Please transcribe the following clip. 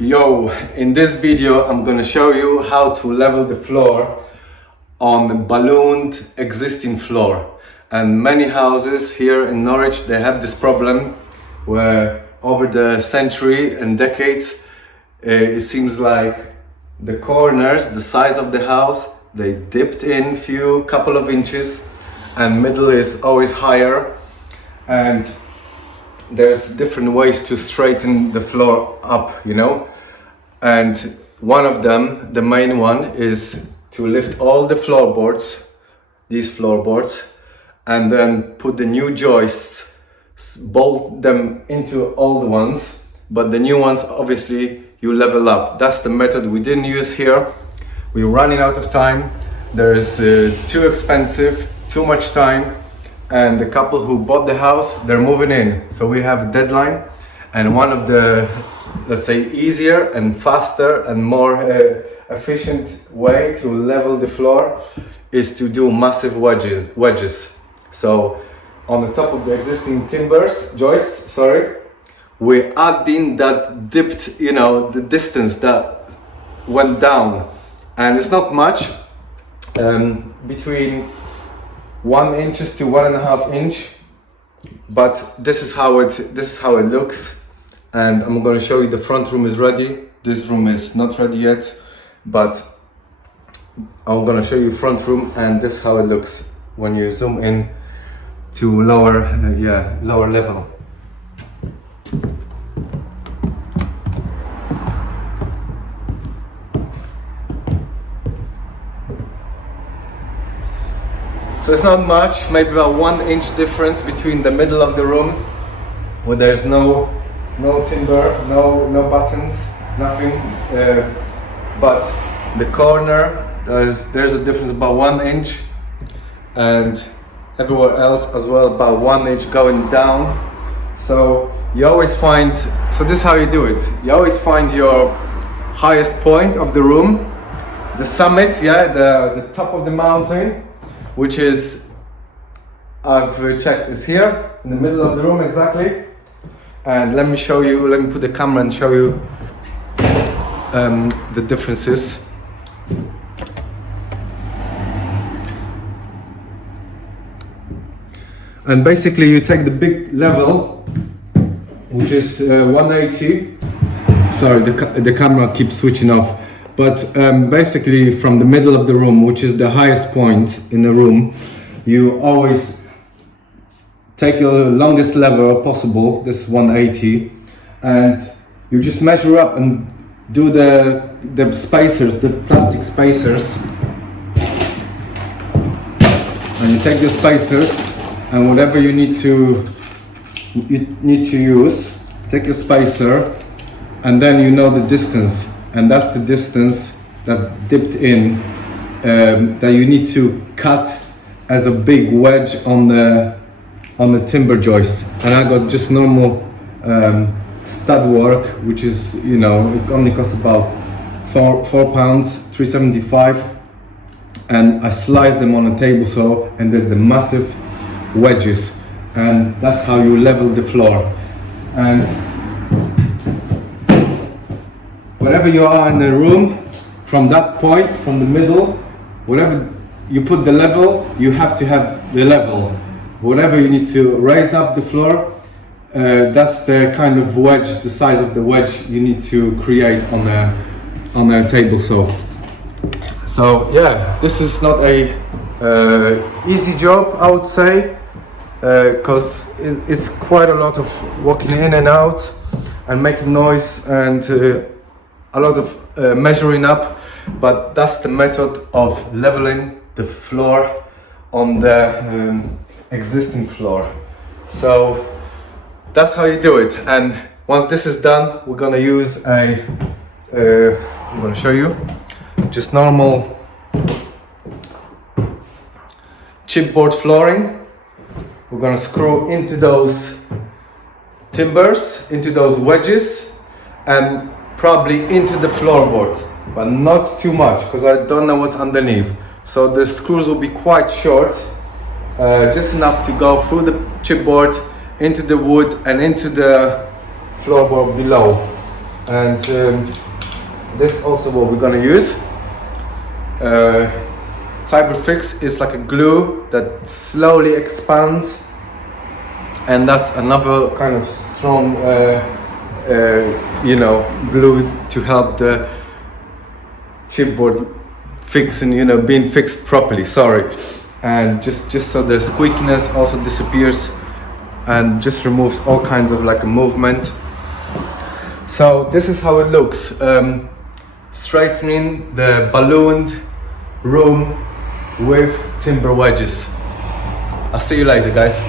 Yo, in this video I'm gonna show you how to level the floor on the ballooned existing floor. And many houses here in Norwich, they have this problem where over the century and decades it seems like the corners, the sides of the house, they dipped in couple of inches, and middle is always higher, and there's different ways to straighten the floor up, you know. And one of them, the main one, is to lift all the floorboards, these floorboards, and then put the new joists, bolt them into old ones, but the new ones obviously you level up. That's the method we didn't use here. We're running out of time. There's too expensive, too much time, and the couple who bought the house, they're moving in, so we have a deadline. And one of the, let's say, easier and faster and more efficient way to level the floor is to do massive wedges. So on the top of the existing joists, we're adding that dipped, you know, the distance that went down, and it's not much, between 1 inch to 1.5 inch, but this is how it looks. And I'm going to show you the front room is ready. This room is not ready yet, but I'm going to show you front room, and this is how it looks when you zoom in to lower level. So it's not much, maybe about 1 inch difference between the middle of the room, where there's no timber, no buttons, nothing. But the corner, there's a difference about 1 inch, and everywhere else as well about 1 inch going down. So you always find, so this is how you do it. You always find your highest point of the room, the summit, the top of the mountain, which is, I've checked, is here in the middle of the room exactly. And let me put the camera and show you the differences. And basically you take the big level, which is 180. Sorry, the camera keeps switching off. But basically from the middle of the room, which is the highest point in the room, you always take your longest level possible, this 180, and you just measure up and do the spacers, the plastic spacers. And you take your spacers, and whatever you need to use, take your spacer, and then you know the distance. And that's the distance that dipped in, that you need to cut as a big wedge on the timber joist. And I got just normal stud work, which is, you know, it only costs about £4, £3.75, and I sliced them on a table saw and did the massive wedges, and that's how you level the floor. And wherever you are in the room, from that point, from the middle, whatever you put the level, you have to have the level. Whatever you need to raise up the floor, that's the kind of wedge, the size of the wedge you need to create on a table saw. So yeah, this is not a easy job, I would say, because it's quite a lot of walking in and out and making noise, and a lot of measuring up, but that's the method of leveling the floor on the existing floor. So that's how you do it. And once this is done, we're gonna use I'm gonna show you just normal chipboard flooring. We're gonna screw into those timbers, into those wedges, and probably into the floorboard, but not too much, because I don't know what's underneath. So the screws will be quite short, just enough to go through the chipboard, into the wood and into the floorboard below. And this is also what we're gonna use. Cyberfix is like a glue that slowly expands, and that's another kind of strong you know, glue to help the chipboard fixing, you know, being fixed properly. Sorry. And just so the squeakiness also disappears and just removes all kinds of like a movement. So this is how it looks, straightening the ballooned room with timber wedges. I'll see you later, guys.